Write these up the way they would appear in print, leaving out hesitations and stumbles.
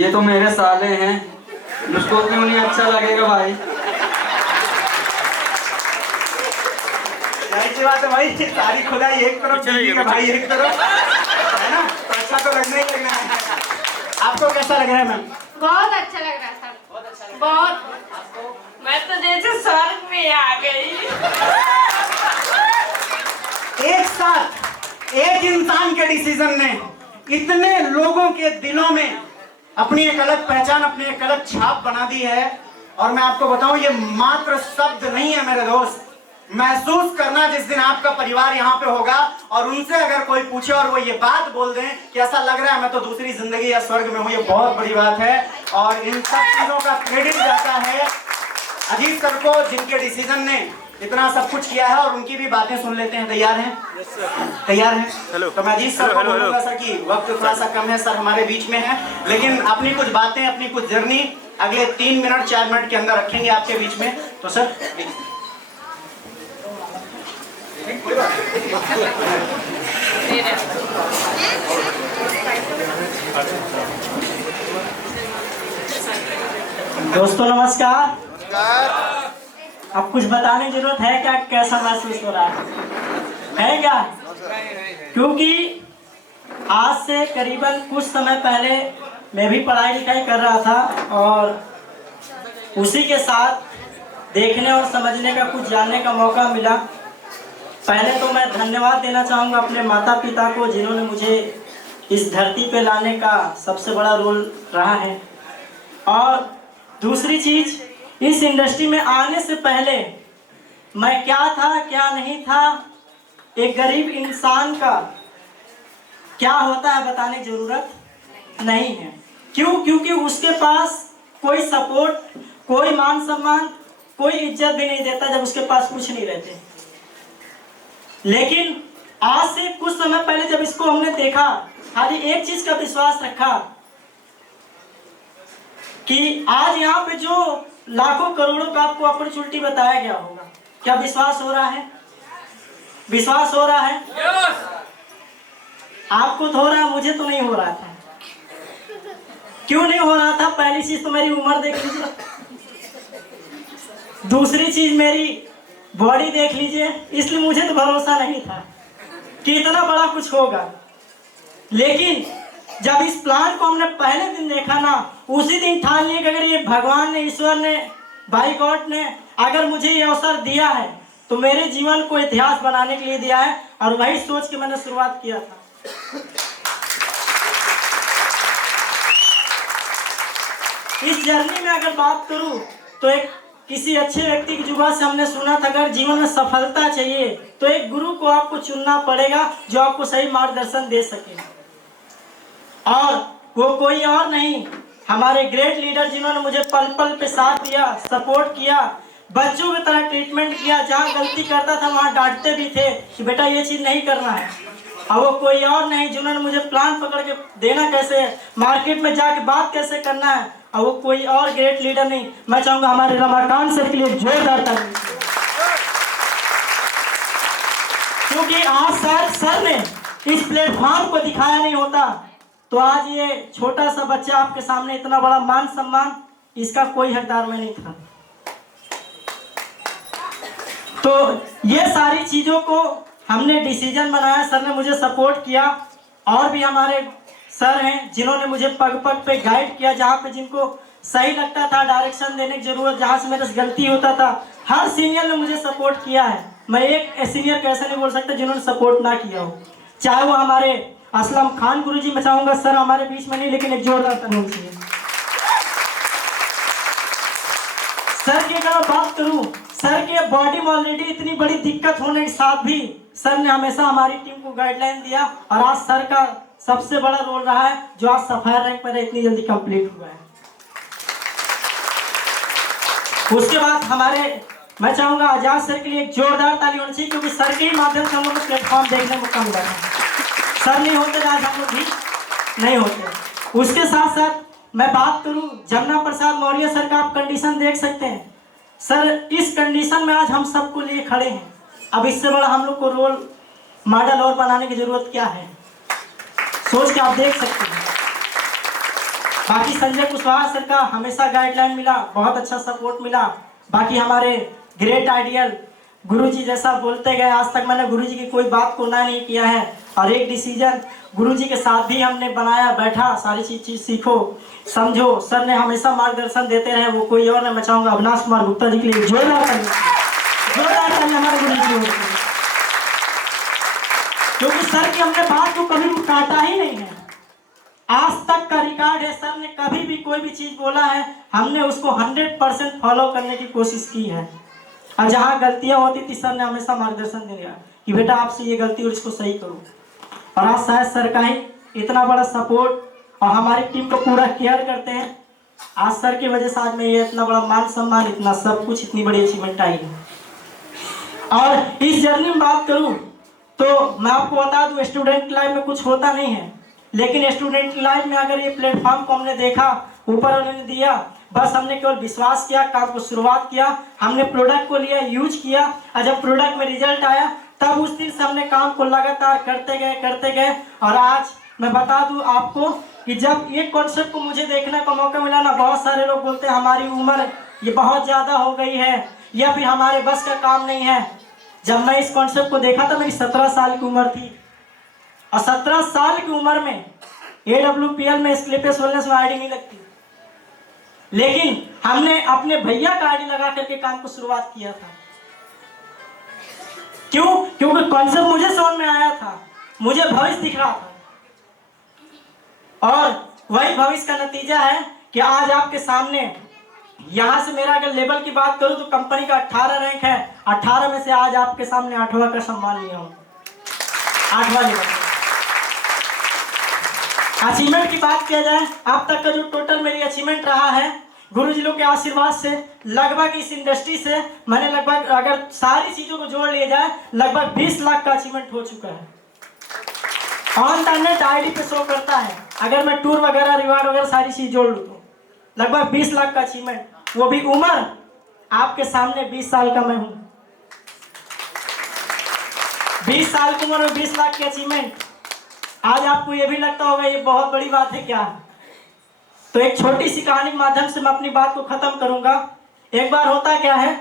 ये तो मेरे साले हैं, मुझको क्यों नहीं अच्छा लगेगा भाई। जाहिर सी बात है भाई, सारी खुदाई एक तरफ बीवी का भाई एक तरफ, है ना, तो अच्छा तो लगना ही लगना है। आपको कैसा लग रहा है मैम? बहुत अच्छा लग रहा है सर, बहुत अच्छा लग रहा है। बहुत, मैं तो जैसे स्वर्ग में आ गई। एक साथ एक इंसान के डिसीजन ने इतने लोगों के दिलों में अपनी एक अलग पहचान, अपनी एक अलग छाप बना दी है। और मैं आपको बताऊं, ये मात्र शब्द नहीं है मेरे दोस्त। महसूस करना जिस दिन आपका परिवार यहाँ पे होगा और उनसे अगर कोई पूछे और वो ये बात बोल दें कि ऐसा लग रहा है मैं तो दूसरी जिंदगी या स्वर्ग में हूँ, ये बहुत बड़ी बात है। और इन सब चीजों का क्रेडिट जाता है अजीत सर को, जिनके डिसीजन ने इतना सब कुछ किया है। और उनकी भी बातें सुन लेते हैं। तैयार हैं? तैयार हैं? तो मैं अजीत सर को बोलूंगा सर कि वक्त थोड़ा सा कम है, सर हमारे बीच में है, लेकिन अपनी कुछ बातें, अपनी कुछ जर्नी अगले 3 मिनट 4 मिनट के अंदर रखेंगे आपके बीच में। तो सर दोस्तों नमस्कार। अब कुछ बताने की जरूरत है क्या, कैसा महसूस हो रहा है क्या? क्योंकि आज से करीबन कुछ समय पहले मैं भी पढ़ाई लिखाई कर रहा था और उसी के साथ देखने और समझने का, कुछ जानने का मौका मिला। पहले तो मैं धन्यवाद देना चाहूँगा अपने माता पिता को, जिन्होंने मुझे इस धरती पे लाने का सबसे बड़ा रोल रहा है। और दूसरी चीज़, इस इंडस्ट्री में आने से पहले मैं क्या था क्या नहीं था, एक गरीब इंसान का क्या होता है बताने की ज़रूरत नहीं है। क्यों? क्योंकि उसके पास कोई सपोर्ट, कोई मान सम्मान, कोई इज्जत भी नहीं देता जब उसके पास कुछ नहीं रहते। लेकिन आज से कुछ समय पहले जब इसको हमने देखा, खाली एक चीज़ का विश्वास रखा कि आज यहाँ पे जो लाखों करोड़ों का आपको अपॉर्चुनिटी बताया गया होगा, क्या विश्वास हो रहा है? विश्वास हो रहा है? आपको तो हो रहा है, मुझे तो नहीं हो रहा था। क्यों नहीं हो रहा था? पहली चीज तो मेरी उम्र देख लीजिए, दूसरी चीज मेरी बॉडी देख लीजिए। इसलिए मुझे तो भरोसा नहीं था कि इतना बड़ा कुछ होगा। लेकिन जब इस प्लान को हमने पहले दिन देखा ना, उसी दिन ठान लिया कि अगर ये भगवान ने, ईश्वर ने, बाई गॉड ने अगर मुझे ये अवसर दिया है तो मेरे जीवन को इतिहास बनाने के लिए दिया है। और वही सोच के मैंने शुरुआत किया था। इस जर्नी में अगर बात करूं तो एक किसी अच्छे व्यक्ति की जुबान से हमने सुना था, अगर जीवन में सफलता चाहिए तो एक गुरु को आपको चुनना पड़ेगा जो आपको सही मार्गदर्शन दे सके। और वो कोई और नहीं, हमारे ग्रेट लीडर जिन्होंने मुझे पल पल पे साथ दिया, सपोर्ट किया, बच्चों की तरह ट्रीटमेंट किया। जहाँ गलती करता था वहाँ डांटते भी थे कि बेटा ये चीज़ नहीं करना है। और वो कोई और नहीं जिन्होंने मुझे प्लान पकड़ के देना कैसे है, मार्केट में जाके बात कैसे करना है, और वो कोई और ग्रेट लीडर नहीं। मैं चाहूँगा हमारे रमाकांत सर के लिए जोरदार ताली। क्योंकि आज सर ने इस प्लेटफॉर्म को दिखाया नहीं होता तो आज ये छोटा सा बच्चा आपके सामने इतना बड़ा मान सम्मान, इसका कोई हकदार में नहीं था। तो ये सारी चीज़ों को हमने डिसीजन बनाया, सर ने मुझे सपोर्ट किया। और भी हमारे सर हैं जिन्होंने मुझे पग पग पे गाइड किया, जहाँ पे जिनको सही लगता था डायरेक्शन देने की जरूरत, जहाँ से मेरे से गलती होता था, हर सीनियर ने मुझे सपोर्ट किया है। मैं एक सीनियर कैसे नहीं बोल सकता जिन्होंने सपोर्ट ना किया हो, चाहे वो हमारे असलम खान गुरुजी। मैं चाहूँगा सर हमारे बीच में नहीं, लेकिन एक जोरदार ताली चाहिए सर की। अगर मैं बात करूँ, सर के बॉडी में ऑलरेडी इतनी बड़ी दिक्कत होने के साथ भी सर ने हमेशा हमारी टीम को गाइडलाइन दिया। और आज सर का सबसे बड़ा रोल रहा है जो आज सफायर रैंक पर इतनी जल्दी कंप्लीट हुआ है। उसके बाद हमारे, मैं चाहूँगा आजाद सर के लिए एक जोरदार ताली होनी चाहिए, क्योंकि सर के ही माध्यम से हम लोग को प्लेटफॉर्म देखने को मौका मिला है। सर नहीं होते आज हम लोग भी नहीं होते। उसके साथ साथ मैं बात करूं, जमुना प्रसाद मौर्य सर का आप कंडीशन देख सकते हैं। सर इस कंडीशन में आज हम सबको लिए खड़े हैं। अब इससे बड़ा हम लोग को रोल मॉडल और बनाने की जरूरत क्या है, सोच के आप देख सकते हैं। बाकी संजय कुशवाहा सर का हमेशा गाइडलाइन मिला, बहुत अच्छा सपोर्ट मिला। बाकी हमारे ग्रेट आइडियल गुरुजी जैसा बोलते गए, आज तक मैंने गुरुजी की कोई बात को ना नहीं किया है। और एक डिसीजन गुरुजी के साथ भी हमने बनाया, बैठा, सारी चीज सीखो समझो। सर ने हमेशा मार्गदर्शन देते रहे, वो कोई और नहीं। मैं चाहूंगा अविनाश कुमार गुप्ता जी के लिए जोरदार ताली हमारे गुरुजी, क्योंकि सर की हमने बात को कभी काटा ही नहीं है। आज तक का रिकॉर्ड है, सर ने कभी भी कोई भी चीज बोला है, हमने उसको 100% फॉलो करने की कोशिश की है। और जहाँ गलतियां होती थी सर ने हमेशा मार्गदर्शन दिया कि बेटा आपसे ये गलती और इसको सही करो। और आज शायद सर का ही इतना बड़ा सपोर्ट और हमारी टीम को पूरा केयर करते हैं। आज सर की वजह से आज में ये इतना बड़ा मान सम्मान, इतना सब कुछ, इतनी बड़ी अचीवमेंट आई है। और इस जर्नी में बात करूं तो मैं आपको बता दूं, स्टूडेंट लाइफ में कुछ होता नहीं है, लेकिन स्टूडेंट लाइफ में अगर ये प्लेटफॉर्म को हमने देखा, ऊपर वाले ने दिया, बस हमने केवल विश्वास किया, काम को शुरुआत किया, हमने प्रोडक्ट को लिया, यूज किया, और जब प्रोडक्ट में रिजल्ट आया तब उस दिन से हमने काम को लगातार करते गए। और आज मैं बता दूं आपको कि जब ये कॉन्सेप्ट को मुझे देखने का मौका मिला ना, बहुत सारे लोग बोलते हैं हमारी उम्र ये बहुत ज़्यादा हो गई है या फिर हमारे बस का काम नहीं है। जब मैं इस कॉन्सेप्ट को देखा था मेरी 17 साल की उम्र थी, और 17 साल की उम्र में AWPL में स्लीपेस वेलनेस में आईडी नहीं लगती, लेकिन हमने अपने भैया का आईडी लगा करके काम को शुरुआत किया था। क्यों? क्योंकि कॉन्सेप्ट मुझे समझ में आया था, मुझे भविष्य दिख रहा था, और वही भविष्य का नतीजा है कि आज आपके सामने यहां से मेरा अगर लेवल की बात करूं तो कंपनी का 18 रैंक है, 18 में से आज आपके सामने 8वां का सम्मान लिया हूं, 8वां लेवल। अचीवमेंट की बात किया जाए, अब तक का जो टोटल मेरी अचीवमेंट रहा है, गुरुजी लोग के आशीर्वाद से, लगभग इस इंडस्ट्री से मैंने लगभग अगर सारी चीजों को जोड़ लिया जाए लगभग 20 लाख का अचीवमेंट हो चुका है। ऑन द नेट आईडी पे शो करता है, अगर मैं टूर वगैरह रिवार्ड वगैरह सारी चीज जोड़ लूँ तो लगभग 20 लाख का अचीवमेंट, वो भी उम्र आपके सामने 20 साल का मैं हूँ। 20 साल की उम्र में 20 लाख की अचीवमेंट, आज आपको ये भी लगता होगा ये बहुत बड़ी बात है क्या? तो एक छोटी सी कहानी के माध्यम से मैं अपनी बात को खत्म करूंगा। एक बार होता क्या है,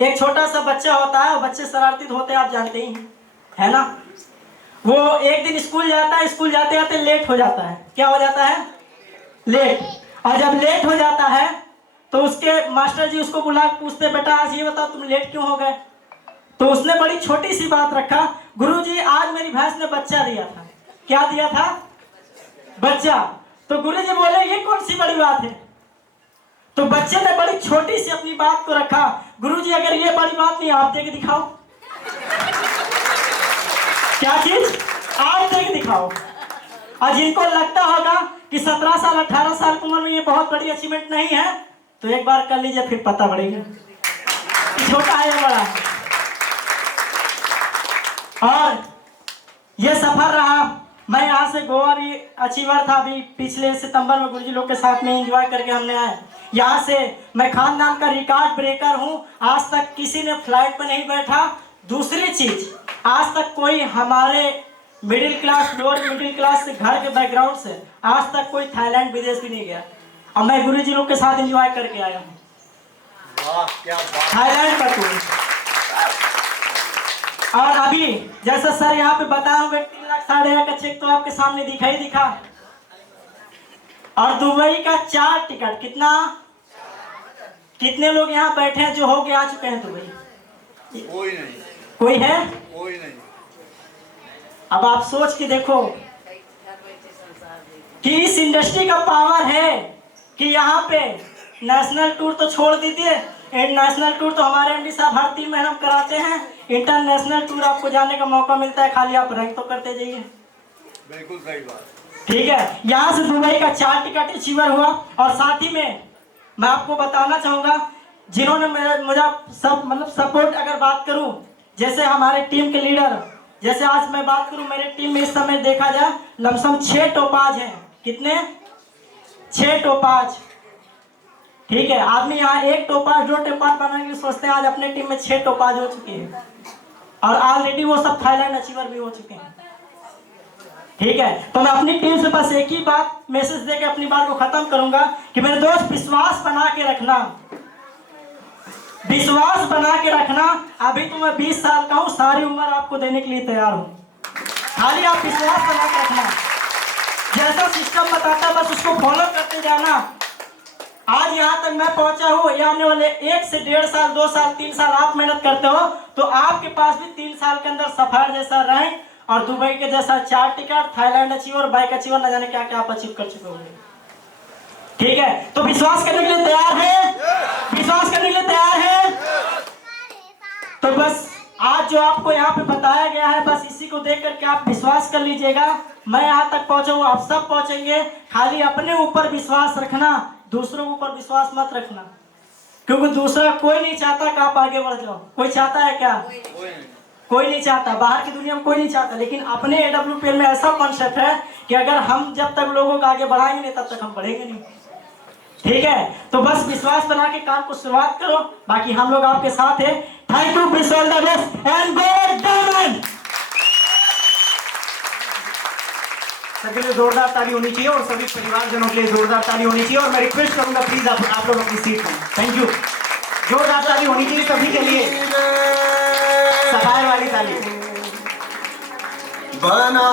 एक छोटा सा बच्चा होता है, और बच्चे शरारती होते हैं, आप जानते ही है ना। वो एक दिन स्कूल जाता है, स्कूल जाते जाते लेट हो जाता है। क्या हो जाता है? लेट। और जब लेट हो जाता है तो उसके मास्टर जी उसको बुला पूछते, बेटा आज ये बताओ तुम लेट क्यों हो गए? तो उसने बड़ी छोटी सी बात रखा, गुरुजी आज मेरी भैंस ने बच्चा दिया था। क्या दिया था? बच्चा। तो गुरुजी बोले ये कौन सी बड़ी बात है? तो बच्चे ने बड़ी छोटी सी अपनी बात को रखा, गुरुजी अगर ये बड़ी बात नहीं आप देख दिखाओ। क्या चीज? आप देख दिखाओ। और जिनको लगता होगा कि 17 साल 18 साल की उम्र में ये बहुत बड़ी अचीवमेंट नहीं है, तो एक बार कर लीजिए, फिर पता पड़ेगा कि छोटा है या बड़ा है। और ये सफर रहा, मैं यहाँ से गोवा भी अचीवर था, अभी पिछले सितंबर में गुरुजी लोग के साथ में एंजॉय करके हमने आए। यहाँ से मैं खानदान का रिकॉर्ड ब्रेकर हूँ, आज तक किसी ने फ्लाइट पर नहीं बैठा। दूसरी चीज, आज तक कोई हमारे middle class, lower middle class से, घर के बैकग्राउंड से आज तक कोई थाईलैंड विदेश भी नहीं गया, और मैं गुरुजी लोग के साथ एंजॉय करके आया हूँ। थाईलैंड का टूर। और अभी जैसा सर यहाँ पे बताया हुआ 3 लाख 1.5 का चेक तो आपके सामने दिखा ही दिखा। और दुबई का 4 टिकट, कितने लोग यहाँ बैठे हैं जो होके आ चुके हैं दुबई? कोई नहीं। कोई है? कोई नहीं। अब आप सोच के देखो कि इस इंडस्ट्री का पावर है कि यहाँ पे नेशनल टूर तो छोड़ दीजिए, इंटरनेशनल टूर तो हमारे एमडी साहब हर 3 महीने कराते हैं। इंटरनेशनल टूर आपको जाने का मौका मिलता है, खाली आप रैंक तो करते जाइए। बिल्कुल सही बात। ठीक है, यहाँ से दुबई का 4 टिकट अचीवर हुआ। और साथ ही में मैं आपको बताना चाहूंगा, जिन्होंने मुझे सब मतलब सपोर्ट अगर बात करूं, जैसे हमारे टीम के लीडर, जैसे आज मैं बात करूं मेरे टीम में इस समय देखा जाए लमसम 6 टोपाज हैं। कितने? 6 टोपाज। ठीक है, आदमी यहाँ 1 टोपाज 2 टोपाज बनाने की सोचते हैं, आज अपने टीम में 6 टोपाज हो चुके हैं, और ऑलरेडी वो सब थाईलैंड अचीवर भी हो चुके हैं। ठीक है, तो मैं अपनी टीम से बस एक ही बात मैसेज देके अपनी बात को खत्म करूंगा कि मेरे दोस्त विश्वास बना के रखना, विश्वास बना के रखना। अभी तो मैं 20 साल का हूँ, सारी उम्र आपको देने के लिए तैयार हूँ, खाली आप विश्वास बना के रखना। जैसा सिस्टम बताता है बस उसको फॉलो करते जाना। आज यहाँ तक मैं पहुंचा हूँ, ये आने वाले 1 से 1.5 साल, 2 साल, 3 साल आप मेहनत करते हो तो आपके पास भी 3 साल के अंदर सफायर जैसा रैंक और दुबई के जैसा 4 ticket, Thailand achiever, bike achiever, न जाने क्या क्या आप अचीव कर चुके होंगे। ठीक है, तो विश्वास करने के लिए तैयार है? विश्वास करने के लिए तैयार है? तो बस आज जो आपको यहाँ पे बताया गया है बस इसी को देख करके आप विश्वास कर लीजिएगा। मैं यहाँ तक पहुंचा हूँ, आप सब पहुंचेंगे। खाली अपने ऊपर विश्वास रखना, दूसरों के ऊपर विश्वास मत रखना, क्योंकि दूसरा कोई नहीं चाहता कि आप आगे बढ़ जाओ। कोई चाहता है क्या? कोई नहीं चाहता, बाहर की दुनिया में कोई नहीं चाहता। लेकिन अपने AWPL में ऐसा कॉन्सेप्ट है कि अगर हम जब तक लोगों को आगे बढ़ाएंगे नहीं तब तक हम बढ़ेंगे नहीं। ठीक है, तो बस विश्वास बना के काम को शुरुआत करो, बाकी हम लोग आपके साथ हैं। Thank you, wish all the best and go diamond. सबके लिए जोरदार ताली होनी चाहिए और सभी परिवारजनों के लिए जोरदार ताली होनी चाहिए। और मैं रिक्वेस्ट करूंगा प्लीज आप लोग अपनी सीट में। थैंक यू, जोरदार ताली होनी चाहिए सभी के लिए, सफायर वाली ताली। बना